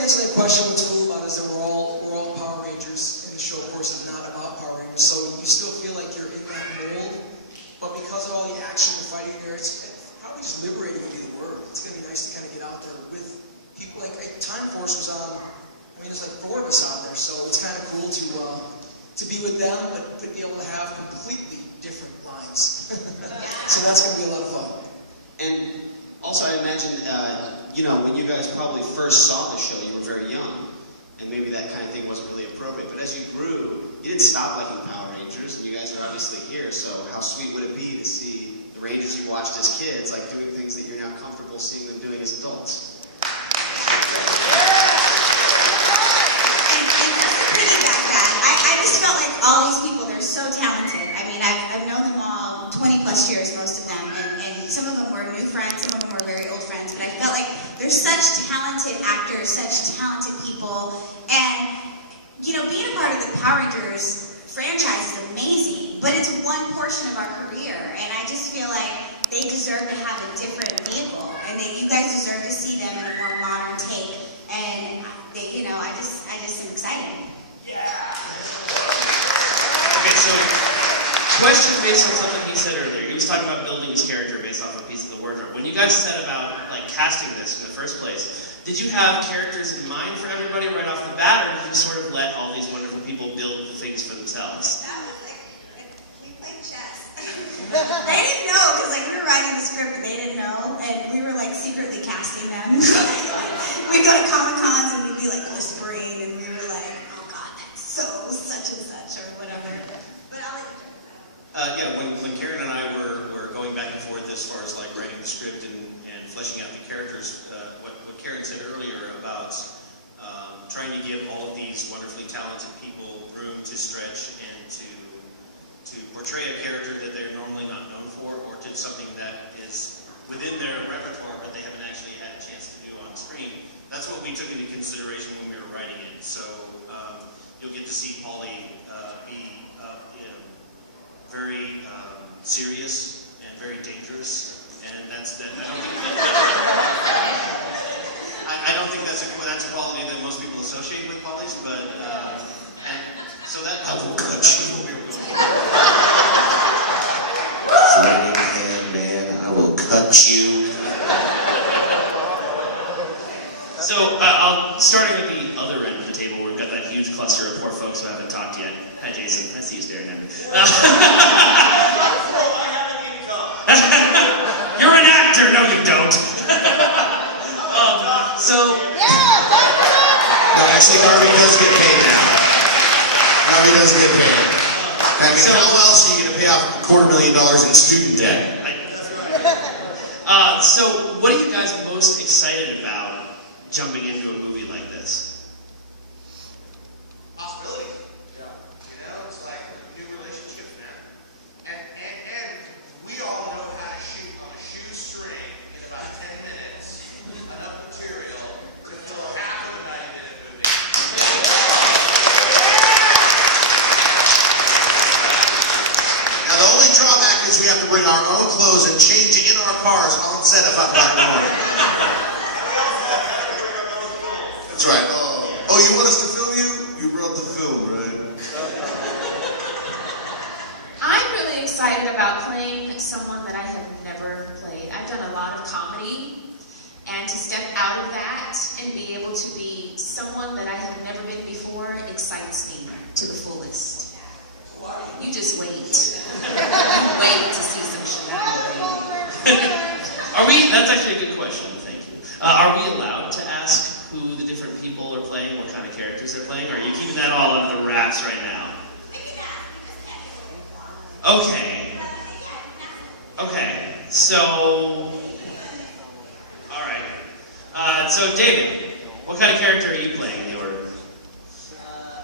answer that question, what's cool about it is that we're all Power Rangers, and the show, of course, is not about Power Rangers, so you still feel like you're in that mold, but because of all the action and fighting there, it's probably just liberating to do the work. It's going to be nice to kind of get out there with people. Like Time Force was on, I mean, there's like 4 of us on there, so it's kind of cool to be with them, but be able to have completely different lines. So that's going to be a lot of fun. And also, I imagine, you know, when you guys probably first saw the show, you were very young, and maybe that kind of thing wasn't really appropriate. But as you grew, you didn't stop liking Power Rangers. You guys are obviously here, so how sweet would it be to see the Rangers you watched as kids, like doing things that you're now comfortable seeing them doing as adults? I just felt like all these people, they're so talented. I mean, I've known them all 20 plus years, most of them, and some of them were new friends, some of them were very old friends, but I felt like they're such talented actors, such talented people, and, you know, being a part of the Power Rangers franchise is amazing, but it's one portion of our career, and I just feel like they deserve to have a different vehicle, and you guys deserve to see them in a more modern take, and, you know, I just am excited. Okay, so, question based on something he said earlier. He was talking about building his character based off a piece of the wardrobe. When you guys said about, like, casting this in the first place, did you have characters in mind for everybody right off the bat, or did you sort of let all these wonderful people build the things for themselves? That was like, we played chess. They didn't know, because, like, we were writing the script and they didn't know, and we were, like, secretly casting them. We'd go to Comic-Cons and we'd be, like, whispering, and we were like, oh god, that's so such and such, or whatever. But I'll let you Yeah, when Karan and I were going back and forth as far as like writing the script and fleshing out the characters, what Karan said earlier about trying to give all of these wonderfully talented people room to stretch and to portray a character that they're normally not known for, or did something that is within their repertoire but they haven't actually had a chance to do on screen. That's what we took into consideration when we were writing it. So you'll get to see Polly be very serious and very dangerous, and that's that. I don't think that's a quality that most people associate with Polly's, but and so that was what we were going for. Flaming hand, man, I will cut you. So, starting with the other end of the table, we've got that huge cluster of poor folks who haven't talked yet. Hi, Jason. I see you staring at me. You're an actor. No, you don't. No, actually, Narvy does get paid now. Narvy does get paid. So, how else are you going to pay off $250,000 in student debt? So, what are you guys most excited about jumping into a movie like this? Possibility. Yeah. You know, it's like new relationships, man. And we all know how to shoot on a shoestring in about 10 minutes. Enough material to fill half of a 90-minute movie. Now the only drawback is we have to bring our own clothes and change in our cars on set if I'm not wrong. That's right. Oh, you want us to film you? You brought the film, right? I'm really excited about playing someone that I have never played. I've done a lot of comedy, and to step out of that and be able to be someone that I have never been before excites me to the fullest. You just wait. Wait to see some shenanigans. That's actually a good question, thank you. Are we allowed to ask who the different people are playing, what kind of characters they're playing, or are you keeping that all under the wraps right now? Okay, so, alright. So David, what kind of character are you playing in your,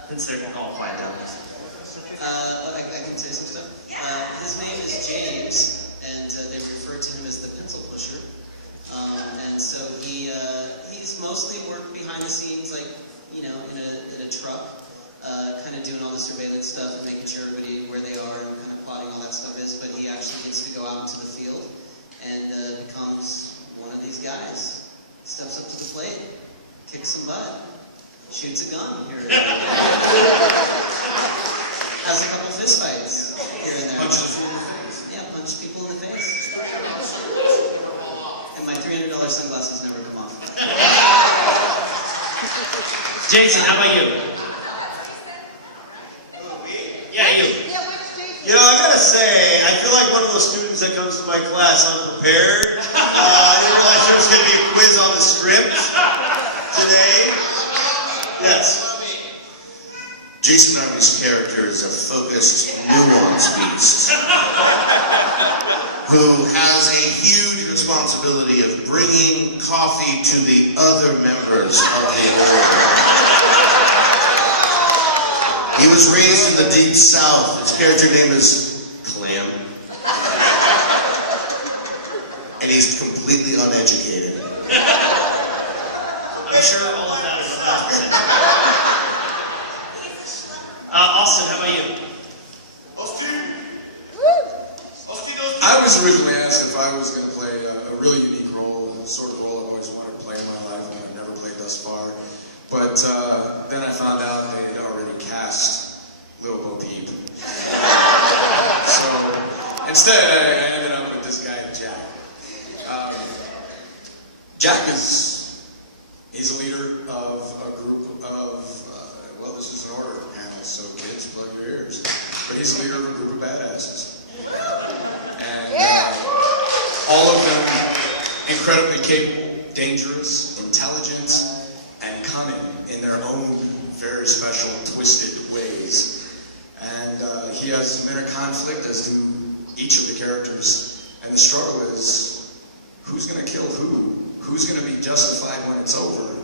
since they're all quiet down? I can say some stuff. His name is James, and they refer to him as the pencil pusher. And so he's mostly worked behind the scenes, like, you know, in a truck, kind of doing all the surveillance stuff and making sure everybody where they are and kind of plotting all that stuff is. But he actually gets to go out into the field and becomes one of these guys. Steps up to the plate, kicks kicks some butt, shoots a gun here and there. Has a couple fist fights here and there. Punches people in the face. Yeah, punch people in the face. And my $300 sunglasses never come off. Jason, how about you? Yeah, you. You know, I gotta say, I feel like one of those students that comes to my class unprepared. I didn't realize there was gonna be a quiz on the script today. Yes. Jason Narvy's character is a focused, nuanced beast who has a huge responsibility of bringing coffee to the other members of the order. He was raised in the deep south. His character name is Clem. And he's completely uneducated. I'm sure all of that is 100%. Austin, how about you? I was originally asked if I was going to play a really unique role, the sort of role I've always wanted to play in my life and I've never played thus far. But then I found out they had already cast Lil Bo Peep. So instead I ended up with this guy, Jack. Jack he's a leader of a group of, well, this is an order panel, so kids, plug your ears. But he's a leader of a group of badasses. And all of them incredibly capable, dangerous, intelligent, and cunning in their own very special, twisted ways. And he has some inner conflict as do each of the characters. And the struggle is, who's going to kill who? Who's going to be justified when it's over?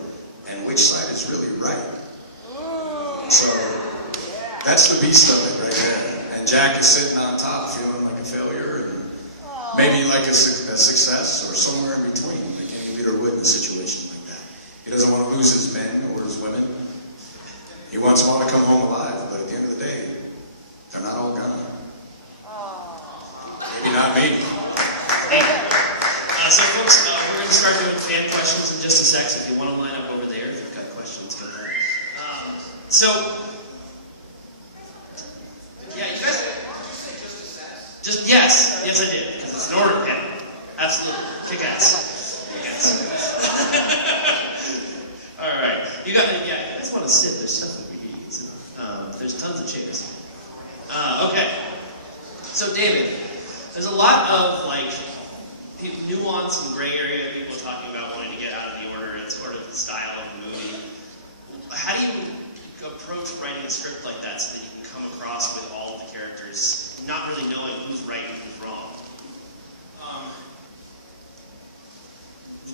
And which side is really right? So, that's the beast of it right there. And Jack is sitting on top feeling like a failure, and maybe like a success, or somewhere in between. Like any leader would in a situation like that. He doesn't want to lose his men or his women. He wants them all to come home alive, but at the end of the day, they're not all gone. Maybe not me. So folks, we're going to start doing fan questions in just a sec, so if you want to line up over there, if you've got questions, go ahead. Yeah, you guys... Did you say just a sec? Yes I did, because it's an order panel. Absolutely. Kick ass. All right. You guys want to sit, there's stuff over here you can sit on. There's tons of chairs. Okay. So David, there's a lot of nuance and gray area, people talking about wanting to get out of the order and sort of the style of the movie. How do you approach writing a script like that so that you can come across with all of the characters, not really knowing who's right and who's wrong?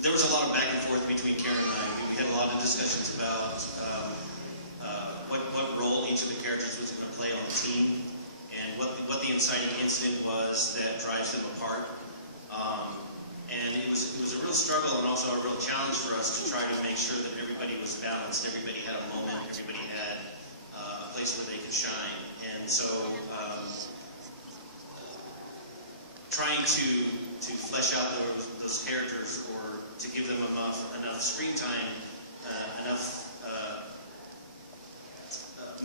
There was a lot of back and forth between Karan and I. We had a lot of discussions about what role each of the characters was going to play on the team, and what the inciting incident was that drives them apart. And it was a real struggle and also a real challenge for us to try to make sure that everybody was balanced, everybody had a moment, everybody had a place where they could shine. And so trying to flesh out those characters, or to give them enough screen time, enough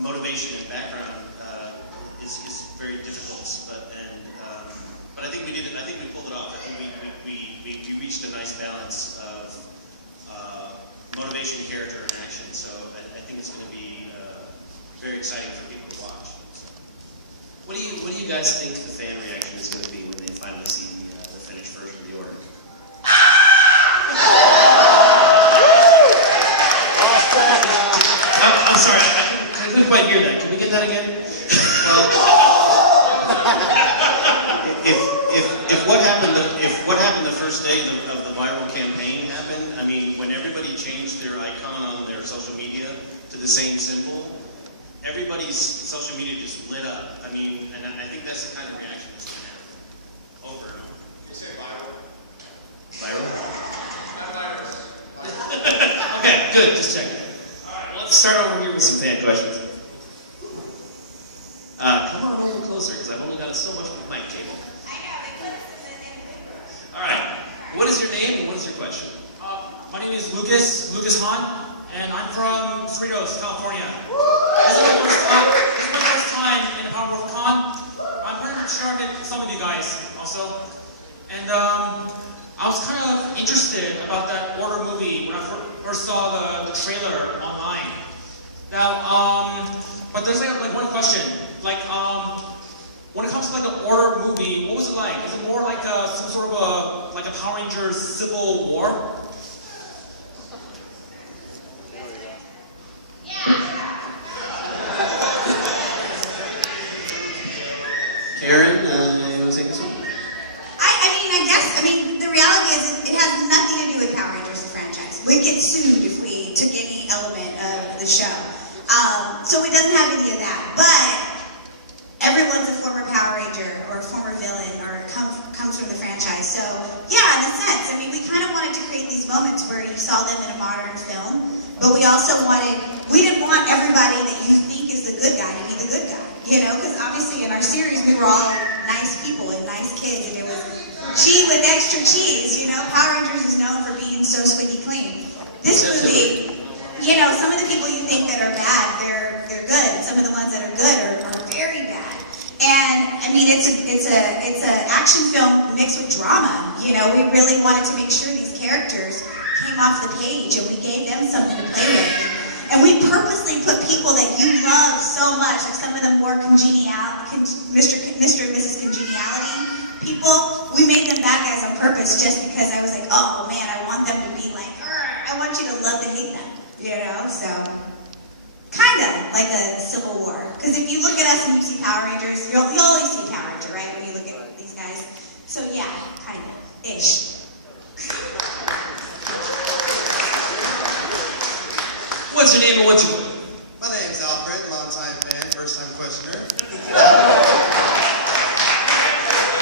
motivation and background is very difficult. But I think we did it. I think we pulled it off. I think we reached a nice balance of motivation, character, and action. So I think it's going to be very exciting for people to watch. What do you guys think the fan reaction is going to be when they finally see the finished version of the order? I'm sorry, I couldn't quite hear that. Can we get that again? If what happened the first day of the viral campaign happened, I mean, when everybody changed their icon on their social media to the same symbol, everybody's social media just lit up. I mean, and I think that's the kind of reaction that's going to happen over and over. You say viral? Viral? Not viral. Okay, good. Just checking. All right, let's start over here with some fan questions. Come on a little closer, because I've only got so much of a mic cable. All right. What is your name and what is your question? My name is Lucas Hahn, and I'm from Cerritos, California. This is my first time in Morphicon. I'm pretty sure I've met some of you guys also. And I was kind of interested about that Order movie when I first saw the trailer online. Now, but there's like one question. Like, when it comes to like the Order movie, what was it like? Is it more like some sort of a Power Rangers Civil War? Karan, you want to take this one? I mean, the reality is it has nothing to do with Power Rangers, the franchise. We'd get sued if we took any element of the show. So it doesn't have any of that. But everyone's a former Power Ranger or a former villain or comes from the franchise. So yeah, in a sense. I mean, we kind of wanted to create these moments where you saw them in a modern film, but we also we didn't want everybody that you think is the good guy to be the good guy. You know, because obviously in our series we were all nice people and nice kids, and it was G with extra cheese. You know, Power Rangers is known for being so squeaky clean. This movie, you know, some of the people you think that are bad, they're good. Some of the ones that are good are very bad. And I mean, it's an action film mixed with drama. You know, we really wanted to make sure these characters came off the page and we gave them something to play with. And we purposely put people that you love so much, like some of the more Mr. and Mrs. Congeniality people, we made them bad guys on purpose just because I was like, oh man, I want them to be like, I want you to love to hate them, you know? So, kind of like a civil war. Because if you look at us and you see Power Rangers, you always see Power Ranger, right? When you look at these guys. So yeah, kind of, ish. What's your name and what's your... My name's Alfred, long-time fan, first-time questioner.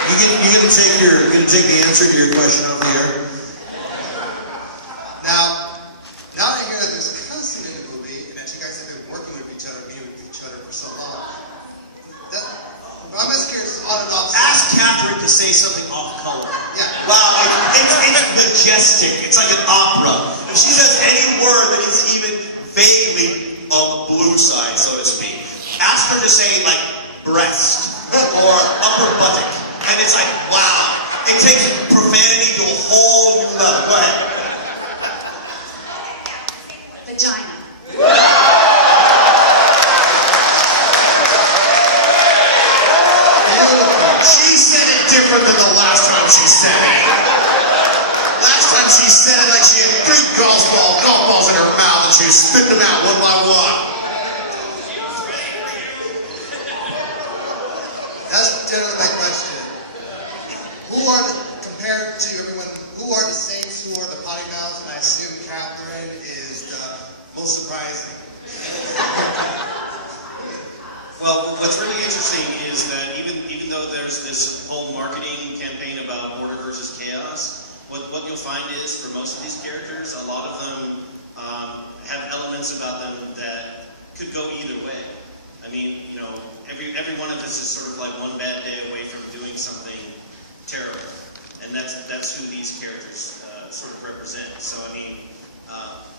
You're gonna take the answer to your question off the air. Now I hear that there's a cussing in the movie, and that you guys have been working with each other, being with each other for so long. I'm just curious on and off. Ask Catherine to say something off color. Yeah. Wow, it's majestic. It's like an opera. If she says any word that is even vaguely on the blue side, so to speak, ask her to say like breast or upper buttock, and it's like wow. It takes profanity to a whole new level. Go ahead. Vagina. She said it different than the last time she said it. Last time she said it like she had 3 golf balls in her mouth and she was spitting them out one by one. That's generally my question. Compared to everyone, who are the saints, who are the potty mouths, and I assume Catherine is the most surprising. Well, what's really interesting is that even though there's this whole marketing campaign about order versus chaos, what you'll find is for most of these characters, a lot of them have elements about them that could go either way. I mean, you know, every one of us is sort of like one bad day away from doing something terrible, and that's who these characters sort of represent. So I mean,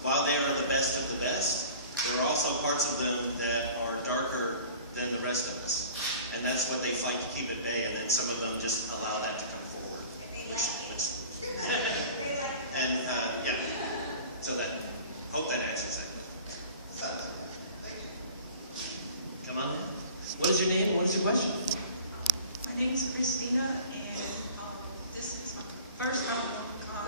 while they are the best of the best, there are also parts of them that are darker than the rest of us, and that's what they fight to keep at bay. And then some of them just allow that to come forward, and yeah. So hope that answers that. Come on. What is your name? What is your question? My name is Christina, and this is my first time on Morphicon.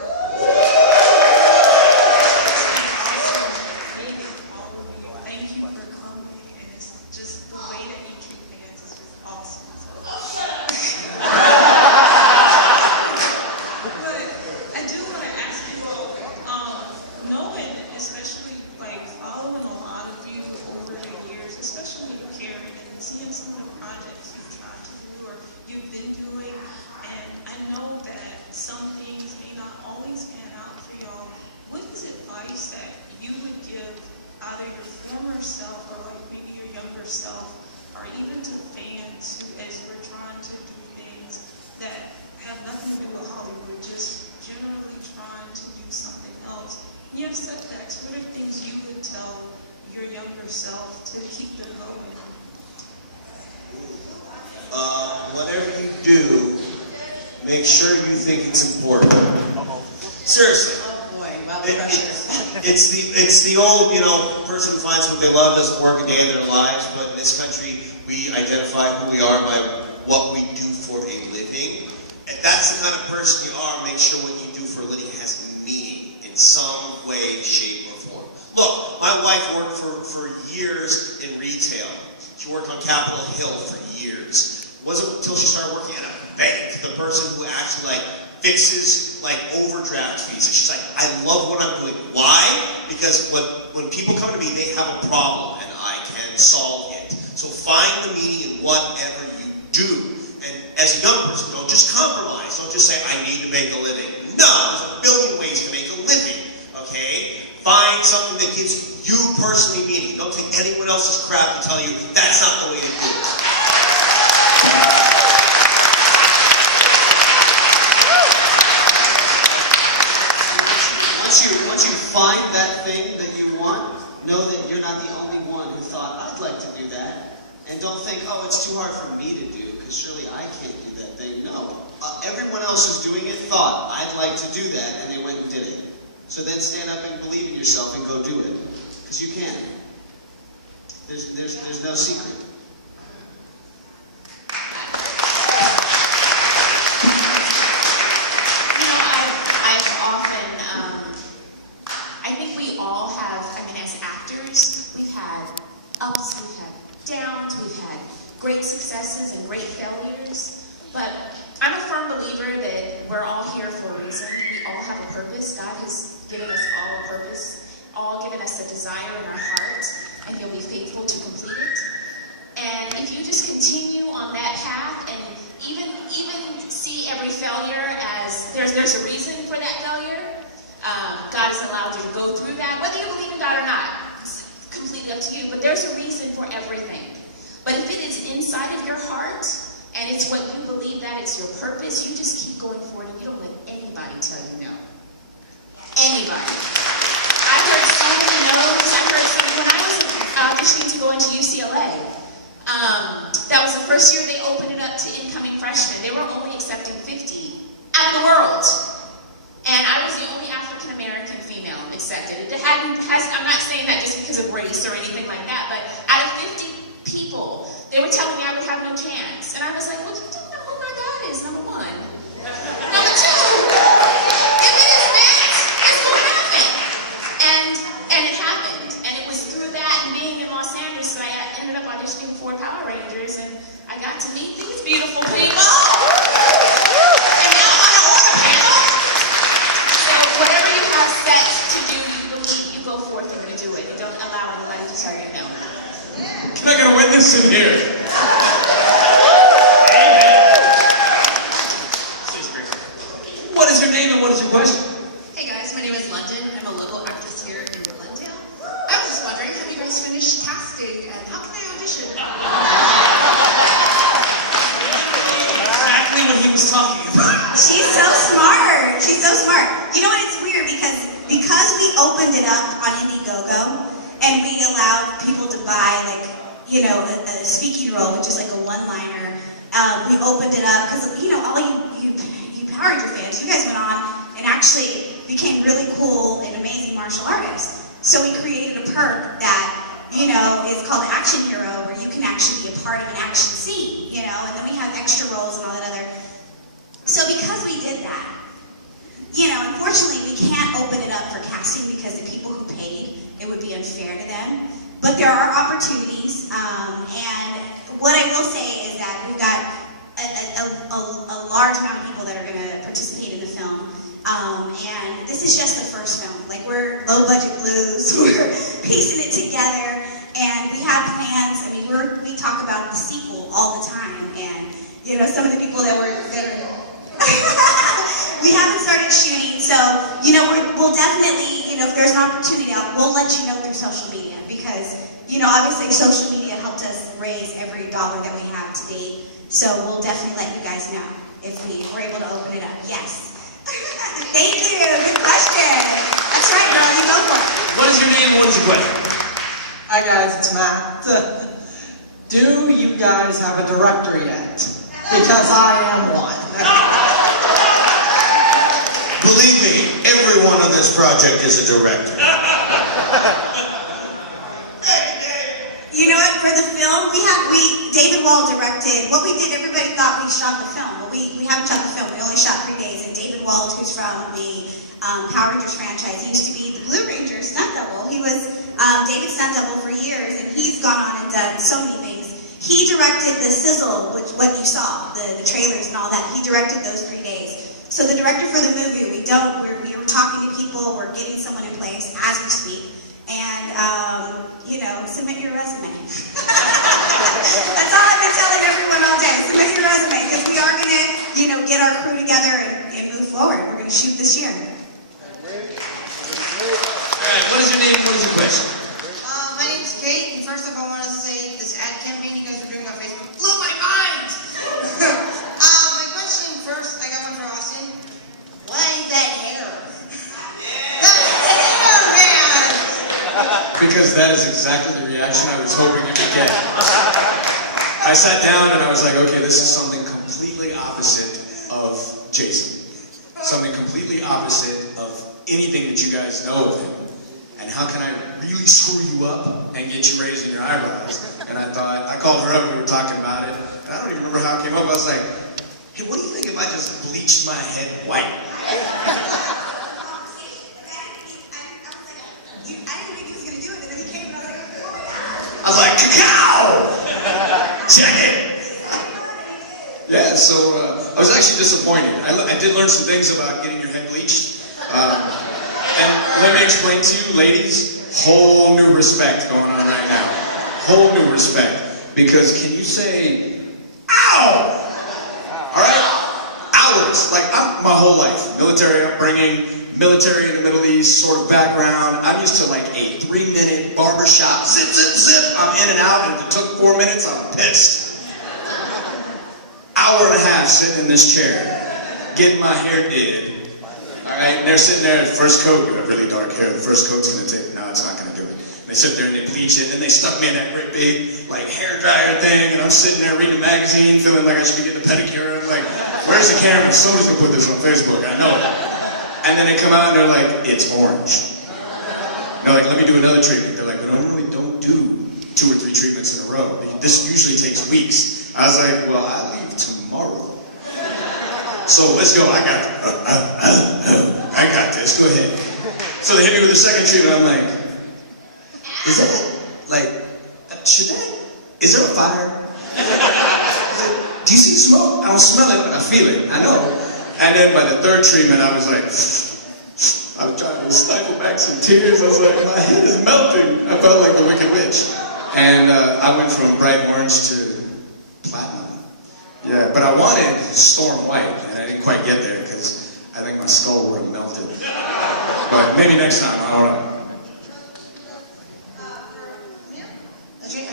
next? What are things you would tell your younger self to keep them going? Whatever you do, make sure you think it's important. Seriously. Oh boy, well, pressure. It's the old, person who finds what they love doesn't work a day in their lives, but in this country, we identify who we are by what we do for a living. If that's the kind of person you are, make sure what you do for a living has meaning in some way, shape, or form. Look, my wife worked for years in retail. She worked on Capitol Hill for years. It wasn't until she started working at a bank, the person who actually fixes overdraft fees. And she's like, I love what I'm doing. Why? Because when people come to me, they have a problem and I can solve it. So find the meaning in whatever you do. And as a young person, don't just compromise. Don't just say, I need to make a living. No, there's a billion ways to make a living. Okay? Find something that gives you personally meaning. Don't take anyone else's crap and tell you that's not the way to do it. Once you find that thing that you want, know that you're not the only one who thought, I'd like to do that. And don't think, oh, it's too hard for me to do, because surely I can't do that thing. No. Everyone else who's doing it thought, I'd like to do that, and they went and did it. So then stand up and believe in yourself and go do it. Because you can. There's no secret. Successes and great failures, but I'm a firm believer that we're all here for a reason. We all have a purpose. God has given us all a purpose, all given us a desire in our heart, and He'll be faithful to complete it. And if you just continue on that path and even see every failure as there's a reason for that failure, God has allowed you to go through that, whether you believe in God or not, it's completely up to you, but there's a reason for everything. But if it is inside of your heart, and it's what you believe that it's your purpose, you just keep going forward and you don't let anybody tell you no. Anybody. I heard so many no's. When I was auditioning to go into UCLA, that was the first year they opened it up to incoming freshmen. They were only accepting 50 out of the world. And I was the only African-American female accepted. I'm not saying that just because of race or anything like that, but out of 50 people, they were telling me I would have no chance. And I was like, well, you don't know who my God is, number one. Number two, if it is meant, it's going to happen. And it happened. And it was through that and being in Los Angeles that I ended up auditioning for Power Rangers, and I got to meet these beautiful people. And now I'm on an order panel. So whatever you have set to do, you believe, you go forth and you do it. You don't allow anybody to tell you no. Can I get a witness in here? What is your name and what is your question? Hey guys, my name is London. I'm a local actress here in Glendale. I was just wondering, have you guys finished casting and how can I audition? Exactly what he was talking about. She's so smart. She's so smart. You know what? It's weird because we opened it up on Indiegogo and we allowed people to buy a speaking role, which is like a one-liner. We opened it up because all you Power Ranger fans, you guys went on and actually became really cool and amazing martial artists. So we created a perk that is called Action Hero, where you can actually be a part of an action scene, and then we have extra roles and all that other. So because we did that, unfortunately we can't open it up for casting because the people who paid, it would be unfair to them. But there are opportunities, and what I will say is that we've got a large amount of people that are going to participate in the film, and this is just the first film. We're low-budget blues, we're piecing it together, and we have plans. I mean, we talk about the sequel all the time, and some of the people that are we haven't started shooting, so we'll definitely, if there's an opportunity out, we'll let you know through social media, because obviously social media helped us raise every dollar that we have to date, so we'll definitely let you guys know if we were able to open it up. Yes. Thank you. Good question. That's That's right, girl. You go for it. What is your name and what is your question? Hi guys, it's Matt. Do you guys have a director yet? Because I am one. Believe me, everyone on this project is a director. You know what? For the film, David Wall directed. What we did, everybody thought we shot the film, but we haven't shot the film. We only shot 3 days. And David Wall, who's from the Power Rangers franchise, he used to be the Blue Ranger stunt double. He was David's stunt double for years, and he's gone on and done so many things. He directed the sizzle, which what you saw, the trailers and all that. He directed those 3 days. So the director for the movie, we're talking to people, we're getting someone in place as we speak, and submit your resume. That's all I've been telling everyone all day. Submit your resume, because we are gonna, get our crew together and move forward. We're gonna shoot this year. All right, what is your name and what is your question? My name's Kate, and first off I want to say this ad campaign you guys were doing on Facebook blew my mind! My question first, I got one for Austin. Why is that hair? That's the hair, man! Because that is exactly the reaction I was hoping you would get. I sat down and I was like, okay, this is something completely opposite of Jason. Something completely opposite of anything that you guys know of him. And how can I really screw you up and get you raising your eyebrows? And I called her up and we were talking about it. And I don't even remember how it came up. I was like, hey, what do you think if I just bleached my head white? I didn't think he was going to do it, and then he came and I was like, cacao! Check it! Yeah, so I was actually disappointed. I did learn some things about getting your head bleached. And let me explain to you, ladies, whole new respect going on right now. Whole new respect. Because can you say, ow? Alright? Hours. Like, my whole life. Military upbringing, military in the Middle East sort of background. I'm used to like a 3-minute barbershop. Zip, zip, zip. I'm in and out, and if it took 4 minutes, I'm pissed. Hour and a half sitting in this chair, getting my hair did. Alright, and they're sitting there at the first coat. You have really dark hair. The first coat's gonna take, no, it's not gonna do it. And they sit there and they bleach it, and they stuck me in that great big, like, hair dryer thing, and I'm sitting there reading a magazine, feeling like I should be getting a pedicure. I'm like, where's the camera? Someone's gonna put this on Facebook, I know it. And then they come out and they're like, it's orange. And they're like, let me do another treatment. They're like, we normally don't do 2 or 3 treatments in a row. This usually takes weeks. I was like, well, I leave tomorrow. So let's go. I got this. Go ahead. So they hit me with the second treatment. I'm like, is that is there a fire? Do you see smoke? I don't smell it, but I feel it. I know. And then by the third treatment, I was like, I was trying to stifle back some tears. I was like, my head is melting. I felt like the Wicked Witch. And I went from bright orange to platinum. Yeah, but I wanted storm white, and I didn't quite get there because I think my skull would have melted. But maybe next time, I don't know.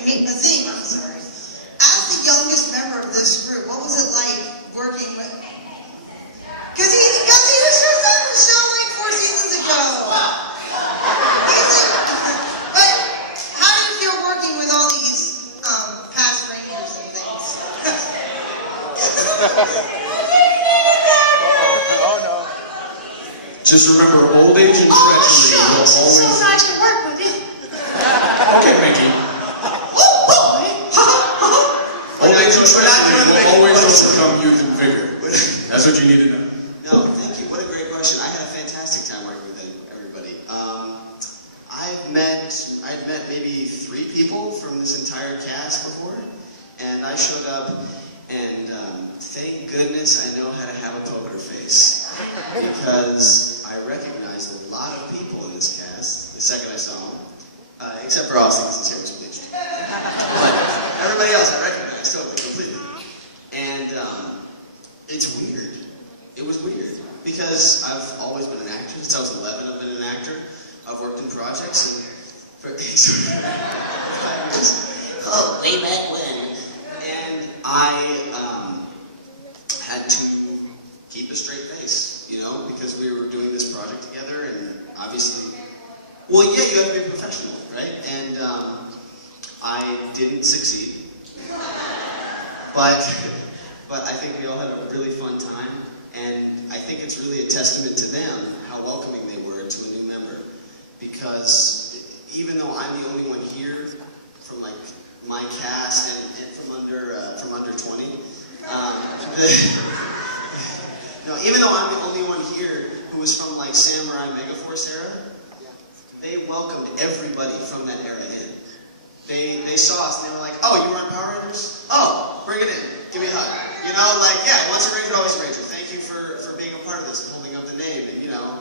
Azim, I'm sorry. As the youngest member of this group, what was it like working with? Because he was just on the show like 4 seasons ago. But how do you feel working with all these past Rangers and things? Just remember, old age and treachery will always... So nice to work with you. Okay, Mickey. Old age and treachery will always overcome youth and vigor. That's what you need to know. No, thank you. What a great question. I had a fantastic time working with everybody. I've met maybe 3 people from this entire cast before, and I showed up, and thank goodness I know how to have a poker face, because I recognized a lot of people in this cast the second I saw them, except for Austin, since he was bleached. But everybody else I recognized totally, completely. And it's weird. It was weird, because I've always been an actor. Since I was 11, I've been an actor. I've worked in projects and for 5 years. Oh, way back when. And I had to keep a straight face, because we were doing this project together, and obviously I didn't succeed. But I think we all had a really fun time, and I think it's really a testament to them how welcoming they were to a new member. Because even though I'm the only one here from like my cast and from under 20, no, even though I'm the only one here who was from like Samurai Megaforce era, they welcomed everybody from that era in. They saw us and they were like, oh, you were on Power Rangers? Oh, bring it in. Give me a hug. You know, like, yeah, once a Ranger, always a Ranger. Thank you for being a part of this and holding up the name. And, you know,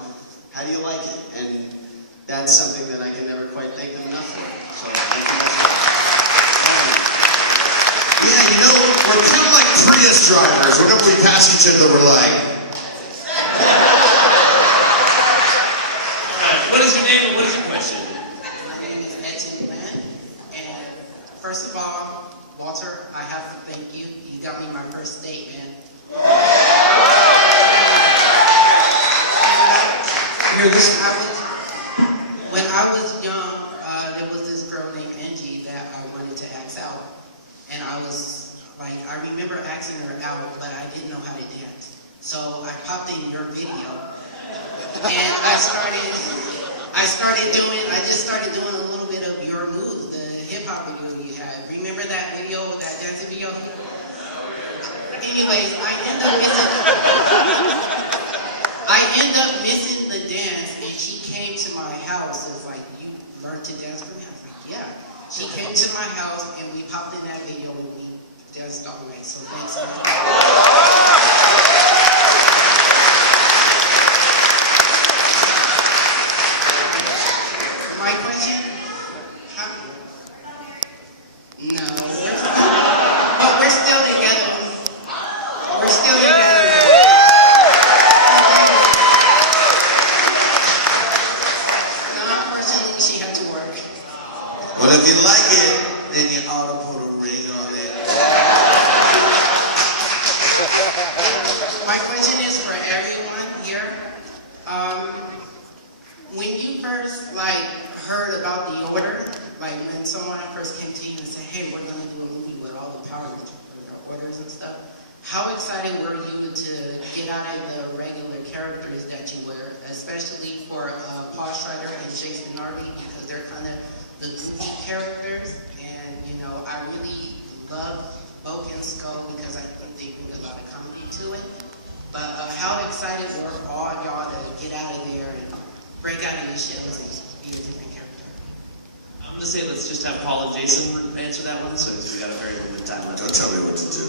how do you like it? And that's something that I can never quite thank them enough for. So, thank you. Yeah, you know, we're kind of like Prius drivers. Whenever we pass each other, we're like... Alright, what is your name and what is your question? My name is Azim, and first of all, Walter, I have to thank you. You got me my first date, man. Hear this? When I was young, there was this girl named Angie that I wanted to ask out. And I was, like, I remember asking her out, but I didn't know how to dance. So I popped in your video. And I just started doing a little bit of your moves, the hip-hop video you had. Remember that video, that dancing video? Anyways, I end up missing the dance, and she came to my house and was like, you learned to dance from me? I was like, yeah. She came to my house, and we popped in that video, and we danced all night, so thanks. My question? No. But we're still together. We're still together. No, unfortunately, she had to work. Well, if you like it, then you ought to put a ring on it. My question is for everyone here. When you first heard about the order, like when someone first came to you and said, "Hey, we're going to do a movie with all the Power Orders and stuff," how excited were you to get out of the regular characters that you were, especially for Paul Schrier and Jason Narvy, because they're kind of the goofy characters, and you know, I really love Oak and Skull because I think they bring a lot of comedy to it. But how excited were all y'all to get out of there and break out of your shells and be a different character? I'm going to say let's just have Paul and Jason answer that one, so we got a very limited time left. Don't tell me what to do.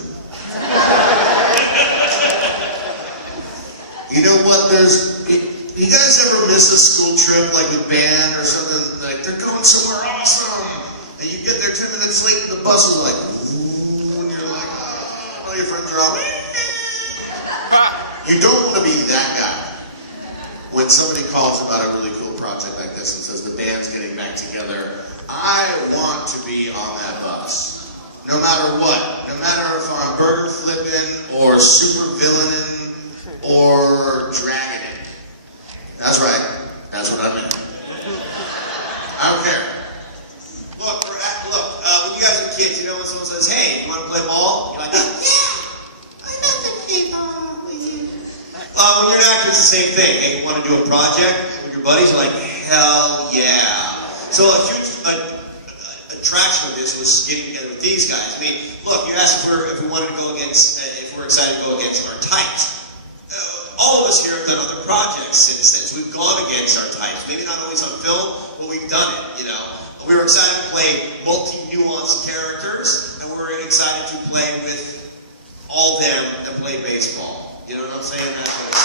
You know what, you guys ever miss a school trip, like with band or something, like they're going somewhere awesome, and you get there 10 minutes late and the bus is like, ooh, and you're like, oh, all your friends are out. You don't want to be that guy when somebody calls about a really cool project like this and says the band's getting back together. I want to be on that bus, no matter what. No matter if I'm burger flipping or super villaining or dragging it. That's right. That's what I meant. I don't care. Look, when you guys are kids, you know when someone says, "Hey, you want to play ball?" You're like, "Yeah, I'd love to play ball with you." When you're an actor, it's the same thing. Hey, you want to do a project with your buddies? You're like, hell yeah. So a huge attraction of this was getting together with these guys. I mean, look, you asked if we wanted to go against, if we're excited to go against our types. All of us here have done other projects since then. So we've gone against our types. Maybe not always on film, but we've done it, you know. We were excited to play multi-nuanced characters, and we're excited to play with all them that play baseball. You know what I'm saying? That's what it's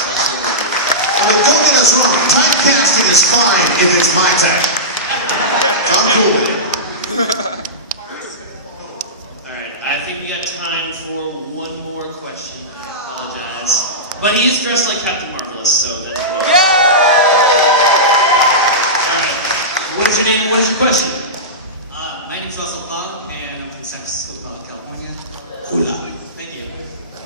I mean, don't get us wrong. Typecasting is fine if it's my type. So I'm cool with it. Alright, I think we got time for one more question. I apologize. But he is dressed like Captain Marvelous, so that... Alright, what is your name and what is your question? My name is Russell Clark, and I'm from San Francisco, California. Hola. Thank you.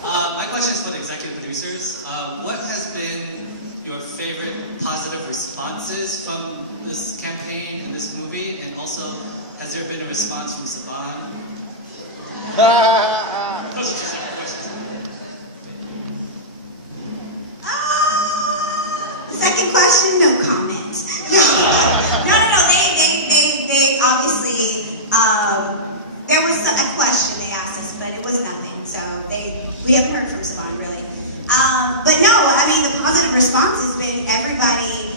My question is for the executive producers. What has been your favorite positive responses from this campaign and this movie? And also, has has there been a response from Saban? Second question, no comment. No. They obviously, there was a question they asked us, but it was nothing. So we haven't heard from Saban really. But no, I mean, the positive response has been everybody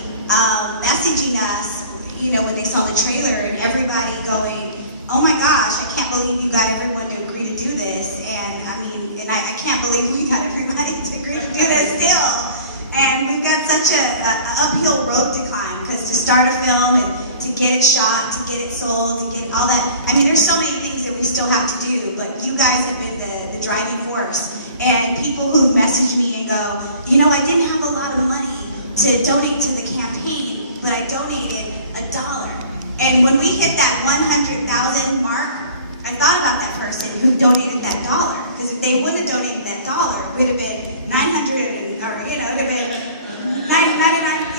messaging us, you know, when they saw the trailer, and everybody going, oh my gosh, I can't believe you got everyone to agree to do this. And I mean, and I can't believe we got everybody to agree to do this still. And we've got such an uphill road to climb, because to start a film and to get it shot, to get it sold, to get all that, I mean, there's so many things that we still have to do, but you guys have been the driving force. And people who've messaged me and go, you know, I didn't have a lot of money to donate to the campaign, but I donated $1. And when we hit that 100,000 mark, I thought about that person who donated that $1, because if they wouldn't have donated that $1, it would have been 900, or you know, it would have been 999.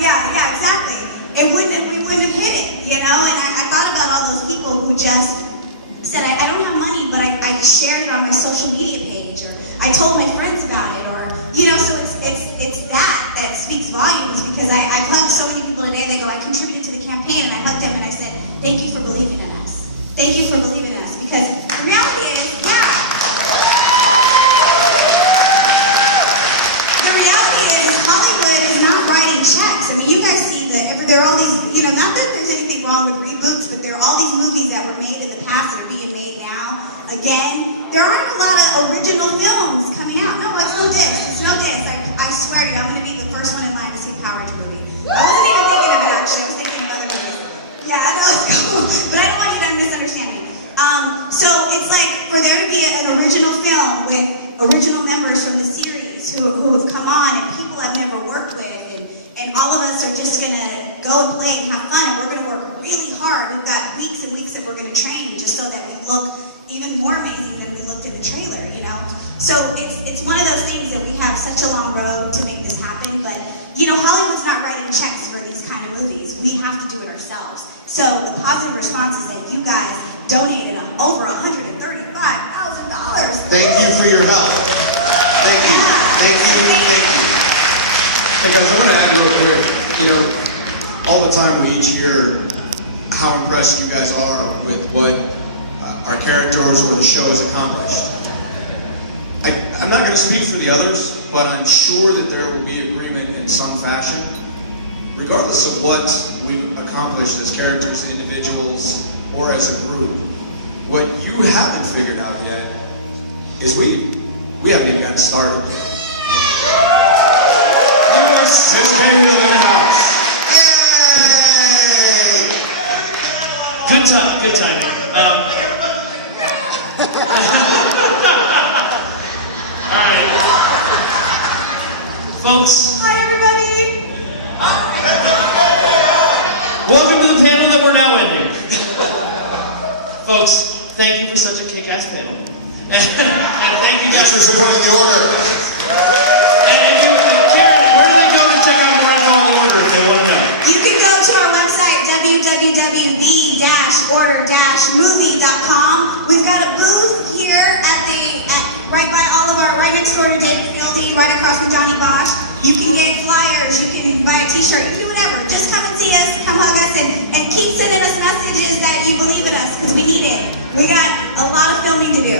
Yeah, exactly. We wouldn't have hit it, you know. And I thought about all those people who just said, I don't have money, but I shared it on my social media page, or I told my friends about it, or you know. So it's that speaks volumes, because I've hugged so many people today. They go, I contributed to the campaign, and I hugged them and I said, thank you for believing in us. Thank you for believing in us, because the reality is, Hollywood is not writing checks. I mean, you guys see there are all these, you know, not that there's anything wrong with reboots, but there are all these movies that were made in the past that are being made now. Again, there aren't a lot of original films coming out. No, it's no diss. It's no diss. I swear to you, I'm going to be the first one in line to see a Power Ranger movie. I wasn't even thinking of it, actually. I was thinking of other movies. Yeah, I know, it's cool. But I don't want you to misunderstand me. So it's like, for there to be an original film with original members from the series who have come on, and people I've never worked with, and all of us are just going to go and play and have fun, and we're going to work really hard. We've got weeks and weeks that we're going to train just so that we look even more amazing than we looked in the trailer, you know? So it's one of those things that we have such a long road to make this happen, but, you know, Hollywood's not writing checks for these kind of movies. We have to do it ourselves. So the positive response is that you guys donated over $135,000. Thank you for your help. Thank you. Thank you. Hey guys, I'm going to add real quick, you know, all the time we each hear how impressed you guys are with what our characters or the show has accomplished. I'm not going to speak for the others, but I'm sure that there will be agreement in some fashion, regardless of what we've accomplished as characters, individuals, or as a group. What you haven't figured out yet is we haven't even gotten started yet. Sis K in the house. Yay! Good timing. Alright. Folks. Hi, everybody. Welcome to the panel that we're now ending. Folks, thank you for such a kick-ass panel. And thank you guys for supporting the order. And if you would like, Karen, where do they go to check out more info on the order if they want to know? You can go to our website, www.the-order-movie.com. We've got a booth here right by all of our, right next door to David Fieldy, right across from Johnny Bosch. You can get flyers, you can buy a t-shirt, you can do whatever. Just come and see us, come hug us, and keep sending us messages that you believe in us, because we need it. We got a lot of filming to do.